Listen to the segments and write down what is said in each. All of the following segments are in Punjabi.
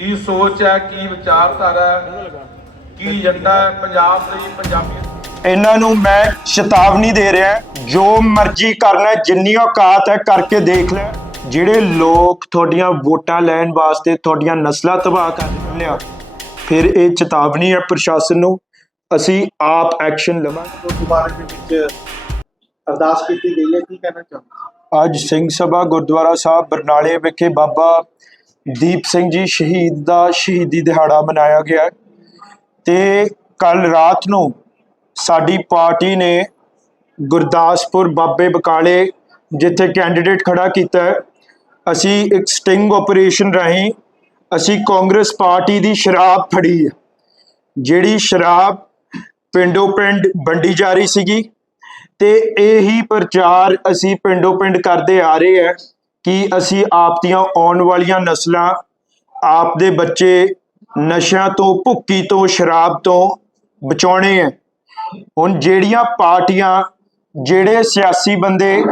ਕੀ ਸੋਚ ਹੈ ਕੀ ਵਿਚਾਰਧਾਰਾ ਹੈ ਕੀ ਏਜੰਡਾ ਹੈ ਪੰਜਾਬ ਲਈ ਪੰਜਾਬੀ ਇਹਨਾਂ ਨੂੰ ਮੈਂ ਚੇਤਾਵਨੀ ਦੇ ਰਿਹਾ ਜੋ ਮਰਜ਼ੀ ਕਰਨਾ ਜਿੰਨੀ ਔਕਾਤ ਹੈ ਕਰਕੇ ਦੇਖ ਲੈ। ਜਿਹੜੇ ਲੋਕ ਤੁਹਾਡੀਆਂ ਵੋਟਾਂ ਲੈਣ ਵਾਸਤੇ ਤੁਹਾਡੀਆਂ ਨਸਲਾਂ ਤਬਾਹ ਕਰ ਰਹੇ ਆ ਫਿਰ ਇਹ ਚੇਤਾਵਨੀ ਹੈ ਪ੍ਰਸ਼ਾਸਨ ਨੂੰ। ਅਸੀਂ ਆਪ ਐਕਸ਼ਨ ਲਵਾਂਗੇ। ਗੁਰਦੁਆਰੇ ਦੇ ਵਿੱਚ ਅਰਦਾਸ ਕੀਤੀ ਗਈ ਹੈ ਕੀ ਕਹਿਣਾ ਚਾਹੁੰਦੇ ਅੱਜ ਸਿੰਘ ਸਭਾ ਗੁਰਦੁਆਰਾ ਸਾਹਿਬ ਬਰਨਾਲੇ ਵਿਖੇ ਬਾਬਾ ਦੀਪ ਸਿੰਘ ਜੀ ਸ਼ਹੀਦ ਦਾ ਸ਼ਹੀਦੀ ਦਿਹਾੜਾ ਮਨਾਇਆ ਗਿਆ ਹੈ। ਤੇ ਕੱਲ ਰਾਤ ਨੂੰ ਸਾਡੀ ਪਾਰਟੀ ਨੇ ਗੁਰਦਾਸਪੁਰ ਬਾਬੇ ਬਕਾਲੇ ਜਿੱਥੇ ਕੈਂਡੀਡੇਟ ਖੜਾ ਕੀਤਾ ਅਸੀਂ ਇੱਕ ਸਟਿੰਗ ਆਪਰੇਸ਼ਨ ਰਾਹੀਂ ਅਸੀਂ ਕਾਂਗਰਸ ਪਾਰਟੀ ਦੀ ਸ਼ਰਾਬ ਫੜੀ ਹੈ। ਜਿਹੜੀ ਸ਼ਰਾਬ ਪਿੰਡੋ ਪਿੰਡ ਵੰਡੀ ਜਾ ਰਹੀ ਸੀਗੀ ਤੇ ਇਹੀ ਪ੍ਰਚਾਰ ਅਸੀਂ ਪਿੰਡੋ ਪਿੰਡ ਕਰਦੇ ਆ ਰਹੇ ਹਾਂ। ਕਿ ਅਸੀਂ ਆਪ ਦੀਆਂ ਆਉਣ ਵਾਲੀਆਂ ਨਸਲਾਂ ਆਪ ਦੇ ਬੱਚੇ ਨਸ਼ਿਆਂ ਤੋਂ ਭੁੱਕੀ ਤੋਂ, ਸ਼ਰਾਬ ਤੋਂ ਬਚਾਉਣੇ ਹੈ। ਹੁਣ ਜਿਹੜੀਆਂ ਪਾਰਟੀਆਂ, ਜਿਹੜੇ ਸਿਆਸੀ ਬੰਦੇ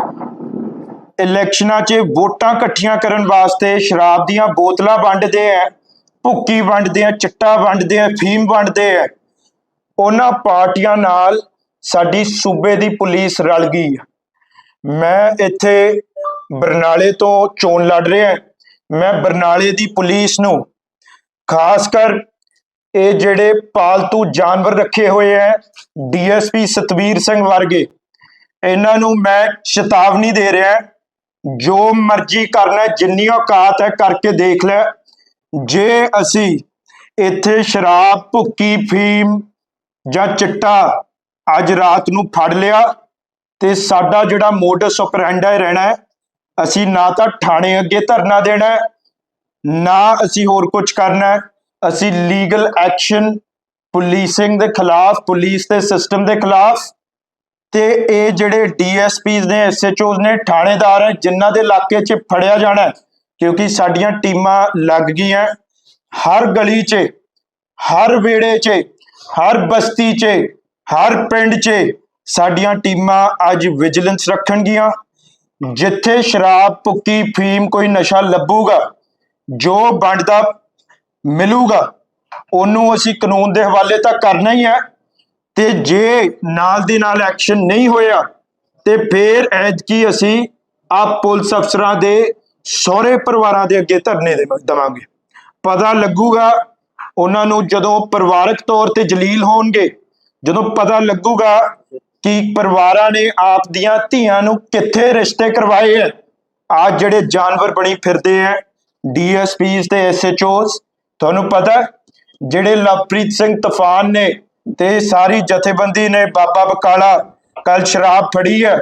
ਇਲੈਕਸ਼ਨਾਂ 'ਚ ਵੋਟਾਂ ਇਕੱਠੀਆਂ ਕਰਨ ਵਾਸਤੇ ਸ਼ਰਾਬ ਦੀਆਂ ਬੋਤਲਾਂ ਵੰਡਦੇ ਆ ਭੁੱਕੀ ਵੰਡਦੇ ਆ ਚਿੱਟਾ ਵੰਡਦੇ ਆ ਫੀਮ ਵੰਡਦੇ ਆ ਉਹਨਾਂ ਪਾਰਟੀਆਂ ਨਾਲ ਸਾਡੀ ਸੂਬੇ ਦੀ ਪੁਲਿਸ ਰਲ ਗਈ ਮੈਂ ਇੱਥੇ ਬਰਨਾਲੇ ਤੋਂ ਚੋਣ ਲੜ ਰਿਹਾ ਮੈਂ ਬਰਨਾਲੇ ਦੀ ਪੁਲਿਸ ਨੂੰ ਖਾਸ ਕਰ ਇਹ ਜਿਹੜੇ ਪਾਲਤੂ ਜਾਨਵਰ ਰੱਖੇ ਹੋਏ ਹੈ ਡੀਐਸਪੀ ਸਤਵੀਰ ਸਿੰਘ ਵਰਗੇ, ਇਹਨਾਂ ਨੂੰ ਮੈਂ ਚੇਤਾਵਨੀ ਦੇ ਰਿਹਾ ਜੋ ਮਰਜ਼ੀ ਕਰਨਾ ਜਿੰਨੀ ਔਕਾਤ ਹੈ, ਕਰਕੇ ਦੇਖ ਲੈ। ਜੇ ਅਸੀਂ ਇੱਥੇ ਸ਼ਰਾਬ, ਭੁੱਕੀ, ਫੀਮ ਜਾਂ ਚਿੱਟਾ ਅੱਜ ਰਾਤ ਨੂੰ ਫੜ ਲਿਆ, ਤੇ ਸਾਡਾ ਜਿਹੜਾ ਮੋਡਸ ਆਪਰੈਂਡਾ ਰਹਿਣਾ ਹੈ ਅਸੀਂ ਨਾ ਤਾਂ ਥਾਣੇ ਅੱਗੇ ਧਰਨਾ ਦੇਣਾ ਨਾ ਅਸੀਂ ਹੋਰ ਕੁਝ ਕਰਨਾ ਅਸੀਂ ਲੀਗਲ ਐਕਸ਼ਨ ਪੁਲਿਸਿੰਗ ਦੇ ਖਿਲਾਫ ਪੁਲਿਸ ਦੇ ਸਿਸਟਮ ਦੇ ਖਿਲਾਫ ਤੇ ਇਹ ਜਿਹੜੇ ਡੀਐਸਪੀਜ਼ ਨੇ ਐਸਐਚਓਜ਼ ਨੇ ਥਾਣੇਦਾਰ ਹੈ, ਜਿਨ੍ਹਾਂ ਦੇ ਇਲਾਕੇ 'ਚ ਫੜਿਆ ਜਾਣਾ ਕਿਉਂਕਿ ਸਾਡੀਆਂ ਟੀਮਾਂ ਲੱਗ ਗਈਆਂ ਹਰ ਗਲੀ 'ਚ, ਹਰ ਵਿਹੜੇ 'ਚ, ਹਰ ਬਸਤੀ 'ਚ, ਹਰ ਪਿੰਡ 'ਚ ਸਾਡੀਆਂ ਟੀਮਾਂ ਅੱਜ ਵਿਜੀਲੈਂਸ ਰੱਖਣਗੀਆਂ। ਜਿੱਥੇ ਸ਼ਰਾਬ ਭੁੱਕੀ ਫੀਮ ਕੋਈ ਨਸ਼ਾ ਲੱਭੂਗਾ, ਜੋ ਬਣਦਾ ਮਿਲੂਗਾ, ਉਹਨੂੰ ਅਸੀਂ ਕਾਨੂੰਨ ਦੇ ਹਵਾਲੇ ਤਾਂ ਕਰਨਾ ਹੀ ਹੈ ਤੇ ਜੇ ਨਾਲ ਦੀ ਨਾਲ ਐਕਸ਼ਨ ਨਹੀਂ ਹੋਇਆ, ਤੇ ਫਿਰ ਐਤਕੀ ਅਸੀਂ ਆਪ ਪੁਲਿਸ ਅਫਸਰਾਂ ਦੇ ਸਹੁਰੇ ਪਰਿਵਾਰਾਂ ਦੇ ਅੱਗੇ ਧਰਨੇ ਦੇ ਦੇਵਾਂਗੇ। ਪਤਾ ਲੱਗੂਗਾ ਉਹਨਾਂ ਨੂੰ ਜਦੋਂ ਪਰਿਵਾਰਕ ਤੌਰ ਤੇ ਜਲੀਲ ਹੋਣਗੇ, ਜਦੋਂ ਪਤਾ ਲੱਗੂਗਾ ਕਿ ਪਰਿਵਾਰਾਂ ਨੇ ਆਪ ਦੀਆਂ ਧੀਆਂ ਨੂੰ ਕਿੱਥੇ ਰਿਸ਼ਤੇ ਕਰਵਾਏ ਹੈ? ਆ ਜਿਹੜੇ ਜਾਨਵਰ ਬਣੀ ਫਿਰਦੇ ਹੈ ਡੀਐਸਪੀਸ ਤੇ ਐਸਐਚਓਸ ਤੁਹਾਨੂੰ ਪਤਾ ਜਿਹੜੇ ਲਵਪ੍ਰੀਤ ਸਿੰਘ ਤੂਫਾਨ ਨੇ ਤੇ ਸਾਰੀ ਜਥੇਬੰਦੀ ਨੇ ਬਾਬਾ ਬਕਾਲਾ ਕੱਲ ਸ਼ਰਾਬ ਫੜੀ ਹੈ।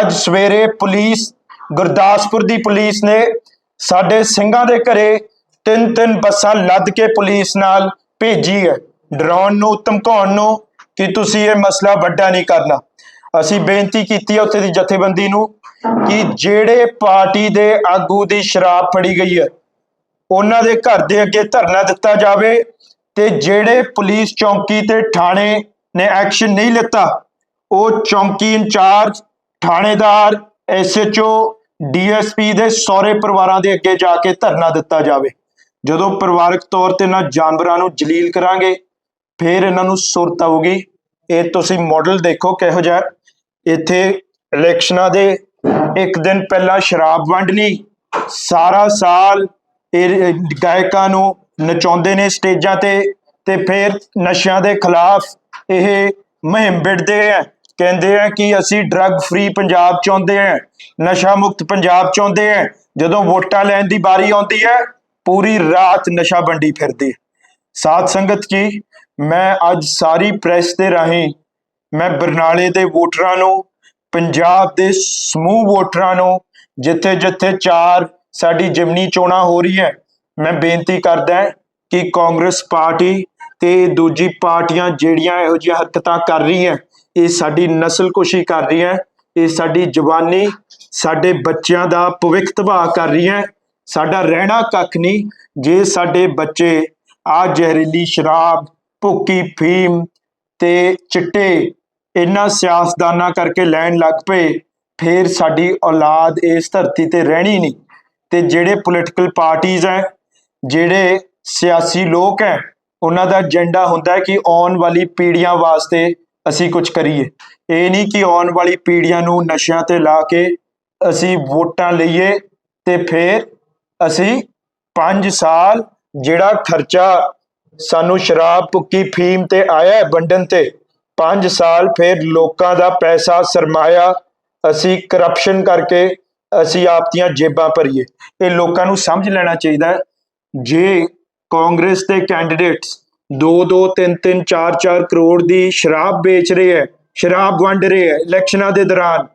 ਅੱਜ ਸਵੇਰੇ ਪੁਲਿਸ, ਗੁਰਦਾਸਪੁਰ ਦੀ ਪੁਲਿਸ ਨੇ ਸਾਡੇ ਸਿੰਘਾਂ ਦੇ ਘਰੇ ਤਿੰਨ ਤਿੰਨ ਬੱਸਾਂ ਲੱਦ ਕੇ ਪੁਲਿਸ ਨਾਲ ਭੇਜੀ ਹੈ। ਡਰਾਉਣ ਨੂੰ, ਧਮਕਾਉਣ ਨੂੰ ਕਿ ਤੁਸੀਂ ਇਹ ਮਸਲਾ ਵੱਡਾ ਨਹੀਂ ਕਰਨਾ। ਅਸੀਂ ਬੇਨਤੀ ਕੀਤੀ ਹੈ ਉੱਥੇ ਦੀ ਜਥੇਬੰਦੀ ਨੂੰ ਕਿ ਜਿਹੜੇ ਪਾਰਟੀ ਦੇ ਆਗੂ ਦੀ ਸ਼ਰਾਬ ਫੜੀ ਗਈ ਹੈ, ਉਹਨਾਂ ਦੇ ਘਰ ਦੇ ਅੱਗੇ ਧਰਨਾ ਦਿੱਤਾ ਜਾਵੇ ਤੇ ਜਿਹੜੇ ਪੁਲਿਸ ਚੌਂਕੀ ਤੇ ਥਾਣੇ ਨੇ ਐਕਸ਼ਨ ਨਹੀਂ ਲਿੱਤਾ, ਉਹ ਚੌਂਕੀ ਇੰਚਾਰਜ, ਥਾਣੇਦਾਰ, ਐਸਐਚਓ, ਡੀਐਸਪੀ ਦੇ ਸਹੁਰੇ ਪਰਿਵਾਰਾਂ ਦੇ ਅੱਗੇ ਜਾ ਕੇ ਧਰਨਾ ਦਿੱਤਾ ਜਾਵੇ। ਜਦੋਂ ਪਰਿਵਾਰਕ ਤੌਰ ਤੇ ਨਾ ਜਾਨਵਰਾਂ ਨੂੰ ਜਲੀਲ ਕਰਾਂਗੇ ਫਿਰ ਇਹਨਾਂ ਨੂੰ ਸੁਰਤ ਆਊਗੀ। ਇਹ ਤੁਸੀਂ ਮਾਡਲ ਦੇਖੋ ਕਿਹੋ ਜਿਹਾ। ਇੱਥੇ ਇਲੈਕਸ਼ਨਾਂ ਦੇ ਇੱਕ ਦਿਨ ਪਹਿਲਾਂ ਸ਼ਰਾਬ ਵੰਡਣੀ, ਸਾਰਾ ਸਾਲ ਇਹ ਗਾਇਕਾਂ ਨੂੰ ਨਚਾਉਂਦੇ ਨੇ ਸਟੇਜਾਂ ਤੇ ਤੇ ਫਿਰ ਨਸ਼ਿਆਂ ਦੇ ਖਿਲਾਫ ਇਹ ਮੁਹਿੰਮ ਵਿੱਢਦੇ ਆ। ਕਹਿੰਦੇ ਆ ਕਿ ਅਸੀਂ ਡਰੱਗ ਫ੍ਰੀ ਪੰਜਾਬ ਚਾਹੁੰਦੇ ਆ, ਨਸ਼ਾ ਮੁਕਤ ਪੰਜਾਬ ਚਾਹੁੰਦੇ ਆ। ਜਦੋਂ ਵੋਟਾਂ ਲੈਣ ਦੀ ਵਾਰੀ ਆਉਂਦੀ ਹੈ, ਪੂਰੀ ਰਾਤ ਨਸ਼ਾ ਵੰਡੀ ਫਿਰਦੀ ਆ। ਸਾਧ ਸੰਗਤ ਜੀ ਮੈਂ ਅੱਜ ਸਾਰੀ ਪ੍ਰੈਸ ਦੇ ਰਾਹੀਂ, ਮੈਂ ਬਰਨਾਲੇ ਦੇ ਵੋਟਰਾਂ ਨੂੰ, ਪੰਜਾਬ ਦੇ ਸਮੂਹ ਵੋਟਰਾਂ ਨੂੰ ਜਿੱਥੇ ਜਿੱਥੇ ਚਾਰ ਸਾਡੀ ਜਿਮਨੀ ਚੋਣਾਂ ਹੋ ਰਹੀ ਹੈ, ਮੈਂ ਬੇਨਤੀ ਕਰਦਾ ਕਿ ਕਾਂਗਰਸ ਪਾਰਟੀ ਤੇ ਦੂਜੀ ਪਾਰਟੀਆਂ ਜਿਹੜੀਆਂ ਇਹੋ ਜਿਹੀਆਂ ਹਰਕਤਾਂ ਕਰ ਰਹੀਆਂ, ਇਹ ਸਾਡੀ ਨਸਲਕੁਸ਼ੀ ਕਰ ਰਹੀਆਂ, ਇਹ ਸਾਡੀ ਜਵਾਨੀ, ਸਾਡੇ ਬੱਚਿਆਂ ਦਾ ਭਵਿੱਖ ਤਬਾਹ ਕਰ ਰਹੀਆਂ, ਸਾਡਾ ਰਹਿਣਾ ਕੱਖ ਨਹੀਂ, ਜੇ ਸਾਡੇ ਬੱਚੇ ਆ ਜ਼ਹਿਰੀਲੀ ਸ਼ਰਾਬ ਭੁੱਕੀ, ਫੀਮ ਤੇ ਚਿੱਟੇ ਇਹਨਾਂ ਸਿਆਸਤਦਾਨਾਂ ਕਰਕੇ ਲੈਣ ਲੱਗ ਪਏ, ਫਿਰ ਸਾਡੀ ਔਲਾਦ ਇਸ ਧਰਤੀ ਤੇ ਰਹਿਣੀ ਨਹੀਂ। ਤੇ ਜਿਹੜੇ ਪੋਲੀਟੀਕਲ ਪਾਰਟੀਆਂ ਹੈ, ਜਿਹੜੇ ਸਿਆਸੀ ਲੋਕ ਹੈ, ਉਹਨਾਂ ਦਾ ਏਜੰਡਾ ਹੁੰਦਾ ਕਿ ਆਉਣ ਵਾਲੀ ਪੀੜ੍ਹੀਆਂ ਵਾਸਤੇ ਅਸੀਂ ਕੁਝ ਕਰੀਏ। ਇਹ ਨਹੀਂ ਕਿ ਆਉਣ ਵਾਲੀ ਪੀੜ੍ਹੀਆਂ ਨੂੰ ਨਸ਼ਿਆਂ ਤੇ ਲਾ ਕੇ ਅਸੀਂ ਵੋਟਾਂ ਲਈਏ ਤੇ ਫਿਰ ਅਸੀਂ 5 ਸਾਲ ਜਿਹੜਾ ਖਰਚਾ ਸਾਨੂੰ ਸ਼ਰਾਬ ਭੁੱਕੀ ਫੀਮ ਤੇ ਆਇਆ ਹੈ ਵੰਡਣ ਤੇ। 5 ਸਾਲ ਫਿਰ ਲੋਕਾਂ ਦਾ ਪੈਸਾ ਸਰਮਾਇਆ। ਅਸੀਂ ਕਰਪਸ਼ਨ ਕਰਕੇ ਅਸੀਂ ਆਪ ਦੀਆਂ ਜੇਬਾਂ ਭਰੀਏ। ਇਹ ਲੋਕਾਂ ਨੂੰ ਸਮਝ ਲੈਣਾ ਚਾਹੀਦਾ ਜੇ ਕਾਂਗਰਸ ਦੇ ਕੈਂਡੀਡੇਟਸ 2 2 3 3 4 4 ਕਰੋੜ ਦੀ ਸ਼ਰਾਬ ਵੇਚ ਰਹੇ ਹੈ, ਸ਼ਰਾਬ ਵੰਡ ਰਹੇ ਹੈ ਇਲੈਕਸ਼ਨਾਂ ਦੇ ਦੌਰਾਨ,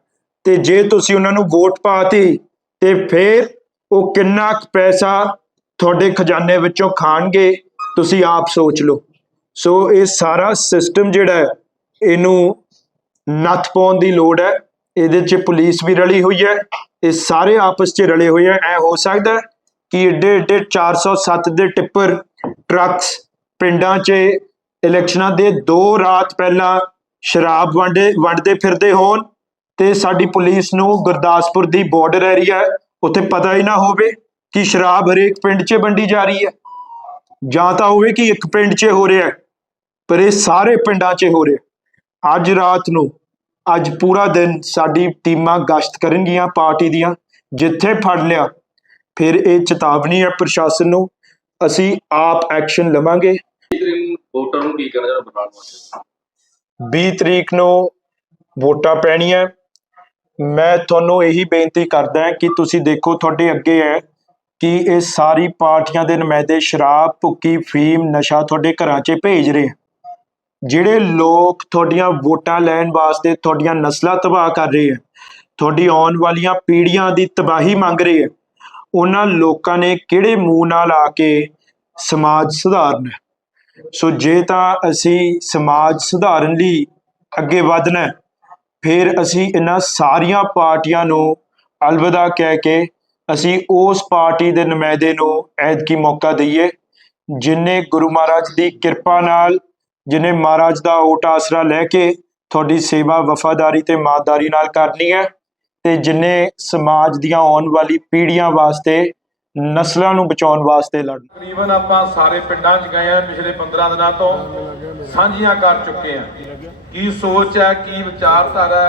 ਤੇ ਜੇ ਤੁਸੀਂ ਉਹਨਾਂ ਨੂੰ ਵੋਟ ਪਾਤੀ, ਤੇ ਫਿਰ ਉਹ ਕਿੰਨਾ ਕੁ ਪੈਸਾ ਤੁਹਾਡੇ ਖਜ਼ਾਨੇ ਵਿੱਚੋਂ ਖਾਣਗੇ? ਤੁਸੀਂ ਆਪ ਸੋਚ ਲਓ। ਸੋ ਇਹ ਸਾਰਾ ਸਿਸਟਮ ਜਿਹੜਾ ਹੈ, ਇਹਨੂੰ ਨੱਥ ਪਾਉਣ ਦੀ ਲੋੜ ਹੈ। ਇਹਦੇ 'ਚ ਪੁਲਿਸ ਵੀ ਰਲੀ ਹੋਈ ਹੈ। ਇਹ ਸਾਰੇ ਆਪਸ 'ਚ ਰਲੇ ਹੋਏ ਹੈ। ਐ ਹੋ ਸਕਦਾ ਕਿ ਏਡੇ ਏਡੇ 407 ਦੇ ਟਿੱਪਰ ਟਰੱਕਸ ਪਿੰਡਾਂ 'ਚ ਇਲੈਕਸ਼ਨਾਂ ਦੇ ਦੋ ਰਾਤ ਪਹਿਲਾਂ ਸ਼ਰਾਬ ਵੰਡੇ, ਵੰਡਦੇ ਫਿਰਦੇ ਹੋਣ ਤੇ ਸਾਡੀ ਪੁਲਿਸ ਨੂੰ ਗੁਰਦਾਸਪੁਰ ਦੀ ਬਾਰਡਰ ਏਰੀਆ ਉੱਥੇ ਪਤਾ ਹੀ ਨਾ ਹੋਵੇ ਕਿ ਸ਼ਰਾਬ ਹਰੇਕ ਪਿੰਡ 'ਚ ਵੰਡੀ ਜਾ ਰਹੀ ਹੈ। ਜਾਂ ਤਾਂ ਹੋਵੇ ਕਿ ਇੱਕ ਪਿੰਡ 'ਚ ਹੋ ਰਿਹਾ ਪਰ ਇਹ ਸਾਰੇ ਪਿੰਡਾਂ 'ਚ ਹੋ ਰਿਹਾ ਅੱਜ ਰਾਤ ਨੂੰ ਅੱਜ ਪੂਰਾ ਦਿਨ ਸਾਡੀ ਟੀਮਾਂ ਗਸ਼ਤ ਕਰਨਗੀਆਂ ਪਾਰਟੀ ਦੀਆਂ ਜਿੱਥੇ ਫੜ ਲਿਆ ਫਿਰ ਇਹ ਚੇਤਾਵਨੀ ਹੈ ਪ੍ਰਸ਼ਾਸਨ ਨੂੰ ਅਸੀਂ ਆਪ ਐਕਸ਼ਨ ਲਵਾਂਗੇ। ਵੋਟਰ ਨੂੰ ਕੀ ਕਰਨਾ ਚਾਹੁੰਦਾ ਬਰਨਾਲ ਵਾਸਤੇ 20 ਤਰੀਕ ਨੂੰ ਵੋਟਾਂ ਪੈਣੀਆਂ। ਮੈਂ ਤੁਹਾਨੂੰ ਇਹੀ ਬੇਨਤੀ ਕਰਦਾ ਹਾਂ ਕਿ ਤੁਸੀਂ ਦੇਖੋ ਤੁਹਾਡੇ ਅੱਗੇ ਹੈ ਕਿ ਇਹ ਸਾਰੀ ਪਾਰਟੀਆਂ ਦੇ ਨੁਮਾਇੰਦੇ ਸ਼ਰਾਬ, ਭੁੱਕੀ, ਫੀਮ, ਨਸ਼ਾ ਤੁਹਾਡੇ ਘਰਾਂ 'ਚ ਭੇਜ ਰਹੇ ਜਿਹੜੇ ਲੋਕ ਤੁਹਾਡੀਆਂ ਵੋਟਾਂ ਲੈਣ ਵਾਸਤੇ ਤੁਹਾਡੀਆਂ ਨਸਲਾਂ ਤਬਾਹ ਕਰ ਰਹੇ ਆ, ਤੁਹਾਡੀ ਆਉਣ ਵਾਲੀਆਂ ਪੀੜ੍ਹੀਆਂ ਦੀ ਤਬਾਹੀ ਮੰਗ ਰਹੇ ਆ, ਉਹਨਾਂ ਲੋਕਾਂ ਨੇ ਕਿਹੜੇ ਮੂੰਹ ਨਾਲ ਆ ਕੇ ਸਮਾਜ ਸੁਧਾਰਨਾ ਸੋ ਜੇ ਤਾਂ ਅਸੀਂ ਸਮਾਜ ਸੁਧਾਰਨ ਲਈ ਅੱਗੇ ਵਧਣਾ ਫਿਰ ਅਸੀਂ ਇਹਨਾਂ ਸਾਰੀਆਂ ਪਾਰਟੀਆਂ ਨੂੰ ਅਲਵਿਦਾ ਕਹਿ ਕੇ ਅਸੀਂ ਉਸ ਪਾਰਟੀ ਦੇ ਨੁਮਾਇੰਦੇ ਨੂੰ ਐਤਕੀ ਮੌਕਾ ਦਈਏ, ਜਿਨੇ ਗੁਰੂ ਮਹਾਰਾਜ ਦੀ ਕਿਰਪਾ ਨਾਲ, ਜਿਨੇ ਮਹਾਰਾਜ ਦਾ ਓਟ ਆਸਰਾ ਲੈ ਕੇ ਤੁਹਾਡੀ ਸੇਵਾ ਵਫਾਦਾਰੀ ਤੇ ਇਮਾਨਦਾਰੀ ਨਾਲ ਕਰਨੀ ਹੈ ਤੇ ਜਿਨੇ ਸਮਾਜ ਦੀਆਂ ਆਉਣ ਵਾਲੀ ਪੀੜ੍ਹੀਆਂ ਵਾਸਤੇ, ਨਸਲਾਂ ਨੂੰ ਬਚਾਉਣ ਵਾਸਤੇ ਲੜਨਾ। ਤਕਰੀਬਨ ਆਪਾਂ ਸਾਰੇ ਪਿੰਡਾਂ 'ਚ ਗਏ ਆ ਪਿਛਲੇ 15 ਦਿਨਾਂ ਤੋਂ, ਸਾਂਝੀਆਂ ਕਰ ਚੁੱਕੇ ਆ ਕੀ ਸੋਚ ਹੈ, ਕੀ ਵਿਚਾਰਧਾਰਾ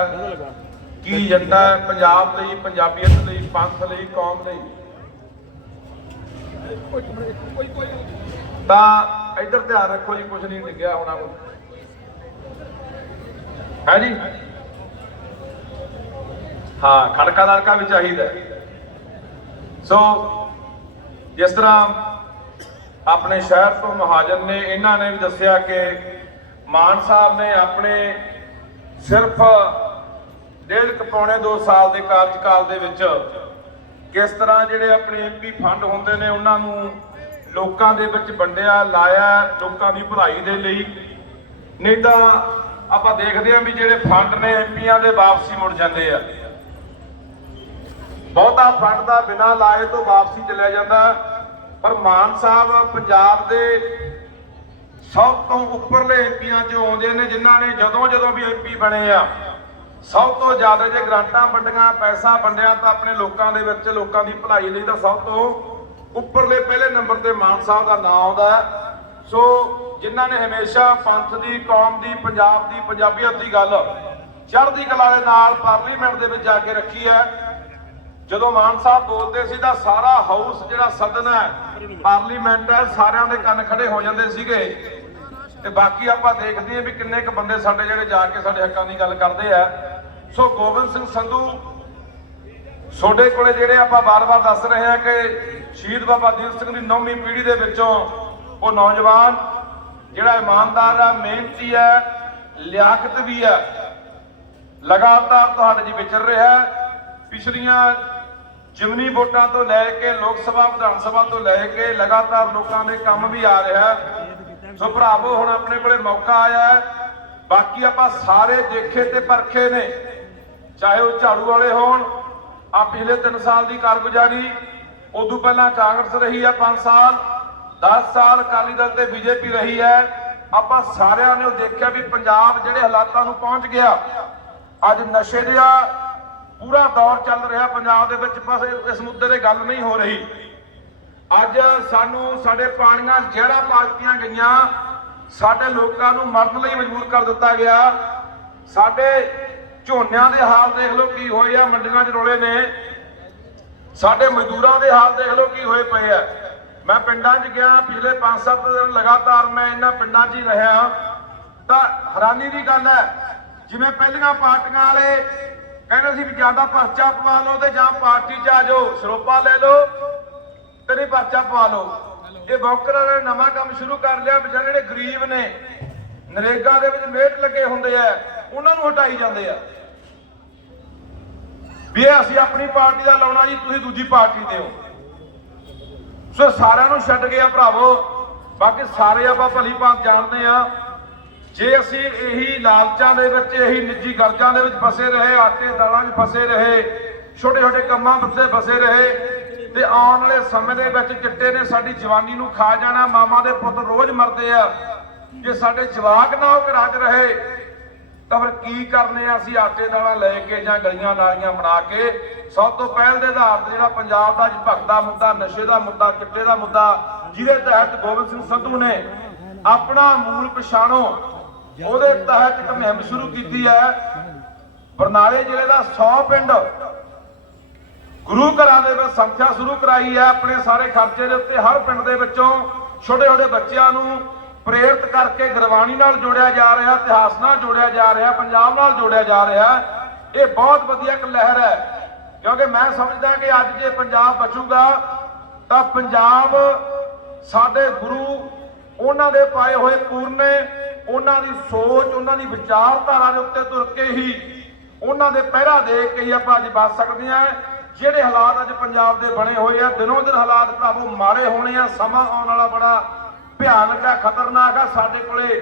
ਕੀ ਏਜੰਡਾ ਹੈ ਪੰਜਾਬ ਲਈ, ਪੰਜਾਬੀਅਤ ਲਈ, ਪੰਥ ਲਈ, ਕੌਮ ਲਈ। ਤਾਂ ਇੱਧਰ ਧਿਆਨ ਰੱਖੋ ਜੀ ਕੁਝ ਨਹੀਂ ਡਿੱਗਿਆ ਹੋਣਾ ਹੈ ਜੀ? ਹਾਂ, ਖੜਕਾ ਲੜਕਾ ਵੀ ਚਾਹੀਦਾ ਸੋ, ਜਿਸ ਤਰ੍ਹਾਂ ਆਪਣੇ ਸ਼ਹਿਰ ਤੋਂ ਮਹਾਜਨ ਨੇ, ਇਹਨਾਂ ਨੇ ਵੀ ਦੱਸਿਆ ਕਿ ਮਾਨ ਸਾਹਿਬ ਨੇ ਆਪਣੇ ਸਿਰਫ ਡੇਢ ਕੁ ਪੌਣੇ 2 ਸਾਲ ਦੇ ਕਾਰਜਕਾਲ ਦੇ ਵਿੱਚ ਕਿਸ ਤਰ੍ਹਾਂ ਜਿਹੜੇ ਆਪਣੇ ਐਮਪੀ ਫੰਡ ਹੁੰਦੇ ਨੇ, ਉਹਨਾਂ ਨੂੰ ਲੋਕਾਂ ਦੇ ਵਿੱਚ ਵੰਡਿਆ, ਲਾਇਆ, ਲੋਕਾਂ ਦੀ ਭਲਾਈ ਦੇ ਲਈ। ਨਹੀਂ ਤਾਂ ਆਪਾਂ ਦੇਖਦੇ ਹਾਂ ਵੀ ਜਿਹੜੇ ਫੰਡ ਨੇ ਐਮਪੀਆਂ ਦੇ ਵਾਪਸੀ ਮੁੜ ਜਾਂਦੇ ਆ। ਬਹੁਤਾ ਫੰਡ ਦਾ ਬਿਨਾਂ ਲਾਏ ਤੋਂ ਵਾਪਸੀ ਚਲਿਆ ਜਾਂਦਾ। ਪਰ ਮਾਨ ਸਾਹਿਬ ਪੰਜਾਬ ਦੇ ਸਭ ਤੋਂ ਉੱਪਰਲੇ ਐਮਪੀਆਂ ਚੋਂ ਆਉਂਦੇ ਨੇ, ਜਿਨ੍ਹਾਂ ਨੇ ਜਦੋਂ ਜਦੋਂ ਵੀ ਐਮਪੀ ਬਣੇ ਆ ਸਭ ਤੋਂ ਜ਼ਿਆਦਾ ਜੇ ਗ੍ਰਾਂਟਾਂ ਵੰਡੀਆਂ, ਪੈਸਾ ਵੰਡਿਆ, ਤਾਂ ਆਪਣੇ ਲੋਕਾਂ ਦੇ ਵਿੱਚ ਲੋਕਾਂ ਦੀ ਭਲਾਈ ਲਈ ਤਾਂ ਸਭ ਤੋਂ ਉੱਪਰਲੇ ਪਹਿਲੇ ਨੰਬਰ ਤੇ ਮਾਨ ਸਾਹਿਬ ਦਾ ਨਾਮ ਆਉਂਦਾ ਸੋ ਜਿਨ੍ਹਾਂ ਨੇ ਹਮੇਸ਼ਾ ਪੰਥ ਦੀ, ਕੌਮ ਦੀ, ਪੰਜਾਬ ਦੀ, ਪੰਜਾਬੀਅਤ ਦੀ ਗੱਲ ਚੜ੍ਹਦੀ ਕਲਾ ਦੇ ਨਾਲ ਪਾਰਲੀਮੈਂਟ ਦੇ ਵਿੱਚ ਜਾ ਕੇ ਰੱਖੀ ਹੈ। ਜਦੋਂ ਮਾਨ ਸਾਹਿਬ ਬੋਲਦੇ ਸੀ ਤਾਂ ਸਾਰਾ ਹਾਊਸ ਜਿਹੜਾ ਸਦਨ ਹੈ, ਪਾਰਲੀਮੈਂਟ ਹੈ, ਸਾਰਿਆਂ ਦੇ ਕੰਨ ਖੜੇ ਹੋ ਜਾਂਦੇ ਸੀਗੇ। ਤੇ ਬਾਕੀ ਆਪਾਂ ਦੇਖਦੇ ਹਾਂ ਵੀ ਕਿੰਨੇ ਕੁ ਬੰਦੇ ਸਾਡੇ ਜਿਹੜੇ ਜਾ ਕੇ ਸਾਡੇ ਹੱਕਾਂ ਦੀ ਗੱਲ ਕਰਦੇ ਆ। ਸੋ ਗੋਬਿੰਦ ਸਿੰਘ ਸੰਧੂ, ਤੁਹਾਡੇ ਕੋਲੇ ਜਿਹੜੇ ਆਪਾਂ ਬਾਰ-ਬਾਰ ਦੱਸ ਰਹੇ ਹਾਂ ਕਿ ਸ਼ਹੀਦ ਬਾਬਾ ਦੀਪ ਸਿੰਘ ਦੀ ਨੌਵੀਂ ਪੀੜ੍ਹੀ ਦੇ ਵਿੱਚੋਂ ਉਹ ਨੌਜਵਾਨ ਜਿਹੜਾ ਇਮਾਨਦਾਰ ਹੈ ਮਿਹਨਤੀ ਹੈ ਲਿਆਕਤ ਵੀ ਹੈ ਲਗਾਤਾਰ ਤੁਹਾਡੇ ਜੀ ਵਿਚਰ ਰਿਹਾ ਪਿਛਲੀਆਂ ਜਿਮਨੀ ਵੋਟਾਂ ਤੋਂ ਲੈ ਕੇ ਲੋਕ ਸਭਾ, ਵਿਧਾਨ ਸਭਾ ਤੋਂ ਲੈ ਕੇ ਲਗਾਤਾਰ ਲੋਕਾਂ ਦੇ ਕੰਮ ਵੀ ਆ ਰਿਹਾ ਸੋ ਭਰਾਵੋ, ਹੁਣ ਆਪਣੇ ਕੋਲੇ ਮੌਕਾ ਆਇਆ ਬਾਕੀ ਆਪਾਂ ਸਾਰੇ ਦੇਖੇ ਤੇ ਪਰਖੇ ਨੇ। ਚਾਹੇ ਉਹ ਝਾੜੂ ਵਾਲੇ ਹੋਣ ਆ ਪਿਛਲੇ 3 ਸਾਲ ਦੀ ਕਾਰਗੁਜ਼ਾਰੀ, ਉਦੋਂ ਪਹਿਲਾਂ ਕਾਂਗਰਸ ਰਹੀ ਹੈ 5 ਸਾਲ 10 ਸਾਲ ਅਕਾਲੀ ਦਲ ਤੇ ਬੀਜੇਪੀ ਰਹੀ ਹੈ। ਆਪਾਂ ਸਾਰਿਆਂ ਨੇ ਉਹ ਦੇਖਿਆ ਵੀ ਪੰਜਾਬ ਜਿਹੜੇ ਹਾਲਾਤਾਂ ਨੂੰ ਪਹੁੰਚ ਗਿਆ, ਅੱਜ ਨਸ਼ੇ ਦਾ ਪੂਰਾ ਦੌਰ ਚੱਲ ਰਿਹਾ ਪੰਜਾਬ ਦੇ ਵਿੱਚ, ਬਸ ਇਸ ਮੁੱਦੇ ਤੇ ਗੱਲ ਨਹੀਂ ਹੋ ਰਹੀ। ਅੱਜ ਸਾਨੂੰ ਸਾਡੇ ਪਾਣੀਆਂ ਜਿਹੜਾ ਪਾਲਤੀਆਂ ਗਈਆਂ। ਸਾਡੇ ਲੋਕਾਂ ਨੂੰ ਮਰਨ ਲਈ ਮਜਬੂਰ ਕਰ ਦਿੱਤਾ ਗਿਆ। ਸਾਡੇ ਝੋਨਿਆਂ ਦੇ ਹਾਲ ਦੇਖ ਲਓ ਕੀ ਹੋਏ ਆ, ਮੰਡੀਆਂ 'ਚ ਰੋਲੇ ਨੇ। ਸਾਡੇ ਮਜ਼ਦੂਰਾਂ ਦੇ ਹਾਲ ਦੇਖ ਲਓ ਕੀ ਹੋਏ ਪਏ ਆ। ਮੈਂ ਪਿੰਡਾਂ 'ਚ ਗਿਆ, ਪਿਛਲੇ 5-7 ਦਿਨ ਲਗਾਤਾਰ ਮੈਂ ਇਹਨਾਂ ਪਿੰਡਾਂ 'ਚ ਹੀ ਰਿਹਾ। ਤਾਂ ਹੈਰਾਨੀ ਦੀ ਗੱਲ ਹੈ, ਜਿਵੇਂ ਪਹਿਲੀਆਂ ਪਾਰਟੀਆਂ ਵਾਲੇ ਕਹਿੰਦੇ ਸੀ ਵੀ ਜ਼ਿਆਦਾ ਪਰਚਾ ਪਵਾ ਲਓ ਤੇ ਜਾਂ ਪਾਰਟੀ 'ਚ ਆ ਜਾਓ, ਸਰੋਪਾ ਲੈ ਲਓ ਤੇ ਨਹੀਂ ਪਰਚਾ ਪਵਾ ਲਓ। ਇਹ ਬੌਕਰਾਂ ਨੇ ਨਵਾਂ ਕੰਮ ਸ਼ੁਰੂ ਕਰ ਲਿਆ ਵਿਚਾਰੇ ਜਿਹੜੇ ਗਰੀਬ ਨੇ, ਨਰੇਗਾ ਦੇ ਵਿੱਚ ਮੇਟ ਲੱਗੇ ਹੁੰਦੇ ਆ, ਉਹਨਾਂ ਨੂੰ ਹਟਾਈ ਜਾਂਦੇ ਆ। ਵੀ ਇਹ ਅਸੀਂ ਆਪਣੀ ਪਾਰਟੀ ਦਾ ਲਾਉਣਾ ਜੀ, ਤੁਸੀਂ ਦੂਜੀ ਪਾਰਟੀ ਦੇ ਹੋ। ਸੋ ਸਾਰਿਆਂ ਨੂੰ ਛੱਡ ਗਿਆ ਭਰਾਵੋ, ਬਾਕੀ ਸਾਰੇ ਆਪਾਂ ਭਲੀ ਭਾਂਤ ਜਾਣਦੇ ਆ। ਜੇ ਅਸੀਂ ਇਹੀ ਲਾਲਚਾਂ ਦੇ ਵਿੱਚ, ਇਹੀ ਨਿੱਜੀ ਗਰਜਾਂ ਦੇ ਵਿੱਚ ਫਸੇ ਰਹੇ, ਆਟੇ ਦਾਲਾਂ 'ਚ ਫਸੇ ਰਹੇ ਛੋਟੇ ਛੋਟੇ ਕੰਮਾਂ ਵਿੱਚ ਫਸੇ ਰਹੇ, ਤੇ ਆਉਣ ਵਾਲੇ ਸਮੇਂ ਦੇ ਵਿੱਚ ਚਿੱਟੇ ਨੇ ਸਾਡੀ ਜਵਾਨੀ ਨੂੰ ਖਾ ਜਾਣਾ, ਮਾਮਾ ਦੇ ਪੁੱਤ ਰੋਜ਼ ਮਰਦੇ ਆ, ਜੇ ਸਾਡੇ ਜਵਾਕ ਨਾ ਉਹ ਘਰਾਂ ਰਹੇ ਤਾਂ ਫਿਰ ਕੀ ਕਰਨੇ ਆ ਅਸੀਂ ਆਟੇ ਦਾਲਾਂ ਲੈ ਕੇ ਜਾਂ ਗਲੀਆਂ ਨਾਲੀਆਂ ਬਣਾ ਕੇ? ਸਭ ਤੋਂ ਪਹਿਲ ਦੇ ਆਧਾਰ ਤੇ ਜਿਹੜਾ ਪੰਜਾਬ ਦਾ ਅੱਜ ਮੁੱਦਾ, ਨਸ਼ੇ ਦਾ ਮੁੱਦਾ, ਚਿੱਟੇ ਦਾ ਮੁੱਦਾ, ਜਿਹਦੇ ਤਹਿਤ ਗੋਬਿੰਦ ਸਿੰਘ ਸੰਧੂ ਨੇ ਆਪਣਾ ਮੂਲ ਪਛਾਣੋ, ਉਹਦੇ ਤਹਿਤ ਇੱਕ ਮੁਹਿੰਮ ਸ਼ੁਰੂ ਕੀਤੀ ਹੈ। ਬਰਨਾਲੇ ਜ਼ਿਲ੍ਹੇ ਦਾ 100 ਪਿੰਡ ਗੁਰੂ ਘਰਾਂ ਦੇ ਵਿੱਚ ਸੰਖਿਆ ਸ਼ੁਰੂ ਕਰਾਈ ਹੈ। ਆਪਣੇ ਸਾਰੇ ਖਰਚੇ ਦੇ ਉੱਤੇ ਹਰ ਪਿੰਡ ਦੇ ਵਿੱਚੋਂ ਛੋਟੇ ਛੋਟੇ ਬੱਚਿਆਂ ਨੂੰ ਪ੍ਰੇਰਿਤ ਕਰਕੇ ਗੁਰਬਾਣੀ ਨਾਲ ਜੋੜਿਆ ਜਾ ਰਿਹਾ, ਇਤਿਹਾਸ ਨਾਲ ਜੋੜਿਆ ਜਾ ਰਿਹਾ, ਪੰਜਾਬ ਨਾਲ ਜੋੜਿਆ ਜਾ ਰਿਹਾ ਇਹ ਬਹੁਤ ਵਧੀਆ ਇੱਕ ਲਹਿਰ ਹੈ। ਕਿਉਂਕਿ ਮੈਂ ਸਮਝਦਾ ਕਿ ਅੱਜ ਜੇ ਪੰਜਾਬ ਬਚੂਗਾ, ਤਾਂ ਪੰਜਾਬ ਸਾਡੇ ਗੁਰੂ ਉਹਨਾਂ ਦੇ ਪਾਏ ਹੋਏ ਪੂਰਨੇ ਉਹਨਾਂ ਦੀ ਸੋਚ, ਉਹਨਾਂ ਦੀ ਵਿਚਾਰਧਾਰਾ ਦੇ ਉੱਤੇ ਤੁਰ ਕੇ ਹੀ ਉਹਨਾਂ ਦੇ ਪਹਿਰਾ ਦੇ ਕੇ ਹੀ ਆਪਾਂ ਅੱਜ ਬਚ ਸਕਦੇ ਹਾਂ। ਜਿਹੜੇ ਹਾਲਾਤ ਅੱਜ ਪੰਜਾਬ ਦੇ ਬਣੇ ਹੋਏ ਆ, ਦਿਨੋਂ ਦਿਨ ਹਾਲਾਤ ਭਰਾਵੋ ਮਾੜੇ ਹੋਣੇ ਆ, ਸਮਾਂ ਆਉਣ ਵਾਲਾ ਬੜਾ ਭਿਆਨਕ ਆ ਖਤਰਨਾਕ ਆ ਸਾਡੇ ਕੋਲੇ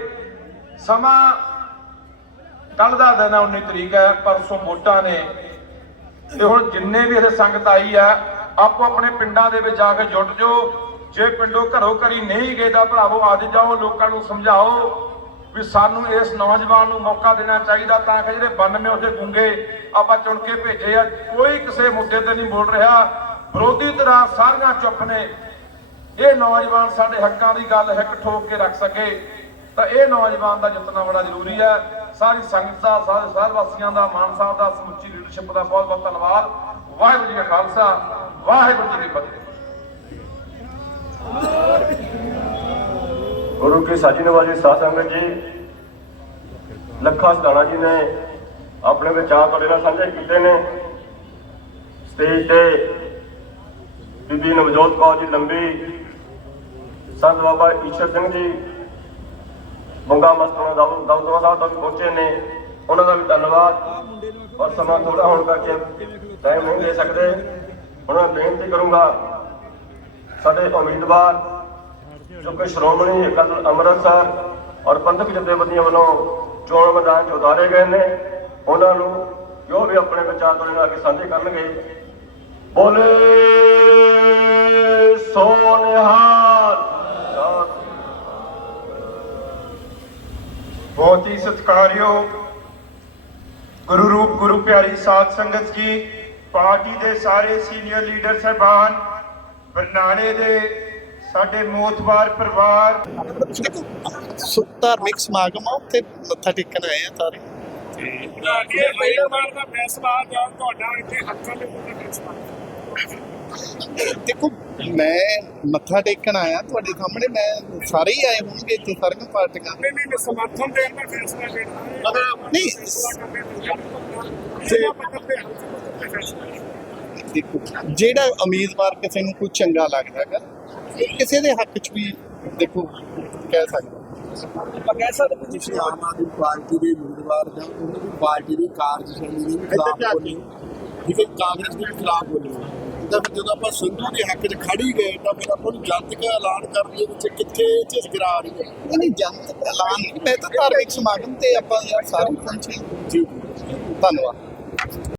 ਸਮਾਂ ਕੱਲ ਦਾ ਦਿਨ ਆ 19 ਤਰੀਕ ਹੈ, ਪਰਸੋਂ ਵੋਟਾਂ ਨੇ। ਤੇ ਹੁਣ ਜਿੰਨੇ ਵੀ ਇੱਥੇ ਸੰਗਤ ਆਈ ਆ ਆਪੋ ਆਪਣੇ ਪਿੰਡਾਂ ਦੇ ਵਿੱਚ ਜਾ ਕੇ ਜੁਟ ਜਾਓ। ਜੇ ਪਿੰਡੋਂ ਘਰੋਂ ਘਰੀ ਨਹੀਂ ਗਏ ਤਾਂ ਭਰਾਵੋ, ਅੱਜ ਜਾਓ, ਲੋਕਾਂ ਨੂੰ ਸਮਝਾਓ ਵੀ ਸਾਨੂੰ ਇਸ ਨੌਜਵਾਨ ਨੂੰ ਮੌਕਾ ਦੇਣਾ ਚਾਹੀਦਾ ਤਾਂ ਕਿ ਜਿਹੜੇ 92 ਉੱਥੇ ਗੁੰਗੇ ਆਪਾਂ ਚੁਣ ਕੇ ਭੇਜੇ ਆ, ਕੋਈ ਕਿਸੇ ਮੁੱਦੇ ਤੇ ਨਹੀਂ ਬੋਲ ਰਿਹਾ। ਵਿਰੋਧੀ ਧਿਰਾਂ ਸਾਰੀਆਂ ਚੁੱਪ ਨੇ। ਇਹ ਨੌਜਵਾਨ ਸਾਡੇ ਹੱਕਾਂ ਦੀ ਗੱਲ ਹਿੱਕ ਠੋਕ ਕੇ ਰੱਖ ਸਕੇ, ਤਾਂ ਇਹ ਨੌਜਵਾਨ ਦਾ ਜਿੱਤਣਾ ਬੜਾ ਜ਼ਰੂਰੀ ਹੈ। ਸਾਰੀ ਸੰਗਤ ਦਾ, ਸਾਰੇ ਸ਼ਹਿਰ ਵਾਸੀਆਂ ਦਾ, ਮਾਨ ਸਾਹਿਬ ਦਾ, ਸਮੁੱਚੀ ਲੀਡਰਸ਼ਿਪ ਦਾ ਬਹੁਤ ਬਹੁਤ ਧੰਨਵਾਦ। ਵਾਹਿਗੁਰੂ ਜੀ ਕਾ ਖਾਲਸਾ, ਵਾਹਿਗੁਰੂ ਜੀ ਕੀ ਫਤਿਹ। ਗੁਰੂ ਕੀ ਸਾਜੀ ਨਵਾਜੀ ਸਾਧ ਸੰਗਤ ਜੀ, ਲੱਖਾ ਸਦਾਣਾ ਜੀ ਨੇ ਆਪਣੇ ਵਿਚਾਰ ਤੁਹਾਡੇ ਨਾਲ ਸਾਂਝੇ ਕੀਤੇ ਨੇ। ਸਟੇਜ ਤੇ ਬੀਬੀ ਨਵਜੋਤ ਕੌਰ ਜੀ ਲੰਬੀ ਸੰਤ ਬਾਬਾ ਈਸ਼ਰ ਸਿੰਘ ਜੀ, ਬੰਗਾ ਮਸਤੋਂ ਦਾ ਦੌਦਵਾ ਸਾਹਿਬ ਤੱਕ ਪਹੁੰਚੇ ਨੇ। ਉਹਨਾਂ ਦਾ ਵੀ ਧੰਨਵਾਦ। ਔਰ ਸਮਾਂ ਥੋੜਾ ਹੋਣ ਕਰਕੇ ਟਾਈਮ ਨਹੀਂ ਦੇ ਸਕਦੇ। ਉਹਨਾਂ ਨੂੰ ਬੇਨਤੀ ਕਰੂੰਗਾ ਸਾਡੇ ਉਮੀਦਵਾਰ ਜੋ ਕਿ ਸ਼੍ਰੋਮਣੀ ਅਕਾਲੀ ਦਲ ਅੰਮ੍ਰਿਤਸਰ ਔਰ ਪੰਥਕ ਜਥੇਬੰਦੀਆਂ ਵੱਲੋਂ ਚੋਣ ਮੈਦਾਨ 'ਚ ਉਤਾਰੇ ਗਏ ਨੇ। ਉਹਨਾਂ ਨੂੰ ਜੋ ਵੀ ਆਪਣੇ ਵਿਚਾਰ ਤੋਂ ਨਾਲ ਅੱਗੇ ਸਾਂਝੇ ਕਰਨਗੇ। ਬੋਲੇ ਸੋਨਿਹਾਲ! ਬਹੁਤ ਹੀ ਸਤਿਕਾਰਯੋਗ ਗੁਰੂ ਰੂਪ ਗੁਰੂ ਪਿਆਰੀ ਸਾਧ ਸੰਗਤ ਜੀ ਪਾਰਟੀ ਦੇ ਸਾਰੇ ਸੀਨੀਅਰ ਲੀਡਰ ਸਾਹਿਬਾਨ ਬਰਨਾਲੇ ਦੇ ਸਾਡੇ ਮੋਤਬਾਰ ਪਰਿਵਾਰ ਧਾਰਮਿਕ ਸਮਾਗਮ ਆ ਉੱਥੇ ਮੱਥਾ ਟੇਕਣ ਆਏ ਆ ਸਾਰੇ ਇਹ ਪਹਿਲਵਾਨ ਦਾ ਫੈਸਲਾ ਜਾਂ ਤੁਹਾਡਾ ਇੱਥੇ ਹੱਕਾਂ ਦੇ ਮੁੱਦੇ ਫੈਸਲਾ ਦੇਖੋ ਮੈਂ ਮੱਥਾ ਟੇਕਣ ਆਇਆ ਤੁਹਾਡੇ ਸਾਹਮਣੇ ਮੈਂ ਸਾਰੇ ਹੀ ਆਏ ਹੋਣਗੇ ਇੱਥੇ ਸਾਰੀਆਂ ਪਾਰਟੀਆਂ। ਨਹੀਂ ਨਹੀਂ ਸਮਰਥਨ ਦੇਣ ਦਾ ਫੈਸਲਾ ਹੈ। ਨਹੀਂ। ਦੇਖੋ ਜਿਹੜਾ ਉਮੀਦਵਾਰ ਕਿਸੇ ਨੂੰ ਕੋਈ ਚੰਗਾ ਲੱਗਦਾ ਹੈਗਾ ਕਿਸੇ ਦੇ ਹੱਕ 'ਚ ਵੀ ਦੇਖੋ ਕਹਿ ਸਕਦਾ ਤੁਸੀਂ ਆਮ ਆਦਮੀ ਪਾਰਟੀ ਦੇ ਉਮੀਦਵਾਰ ਜਾਂ ਉਹਨਾਂ ਦੀ ਪਾਰਟੀ ਦੀ ਕਾਰਜਸ਼ੈਲੀ ਦੇ ਖਿਲਾਫ ਬੋਲੇ ਹੈ ਕਾਂਗਰਸ ਦੇ ਖਿਲਾਫ ਬੋਲੇ ਤਾਂ ਫਿਰ ਜਦੋਂ ਆਪਾਂ ਸੰਧੂ ਦੇ ਹੱਕ 'ਚ ਖੜੀ ਗਏ ਤਾਂ ਫਿਰ ਆਪਾਂ ਨੂੰ ਜਨਤਕ ਐਲਾਨ ਕਰਨ ਦੇ ਵਿੱਚ ਕਿੱਥੇ ਝਿਜਕਰਾ ਰਹੀ ਹੈ? ਨਹੀਂ ਜਨਤਕ ਐਲਾਨ ਨਹੀਂ, ਮੈਂ ਤਾਂ ਧਾਰਮਿਕ ਸਮਾਗਮ ਤੇ ਆਪਾਂ ਸਾਰੇ ਪਹੁੰਚੇ ਜੀ। ਧੰਨਵਾਦ।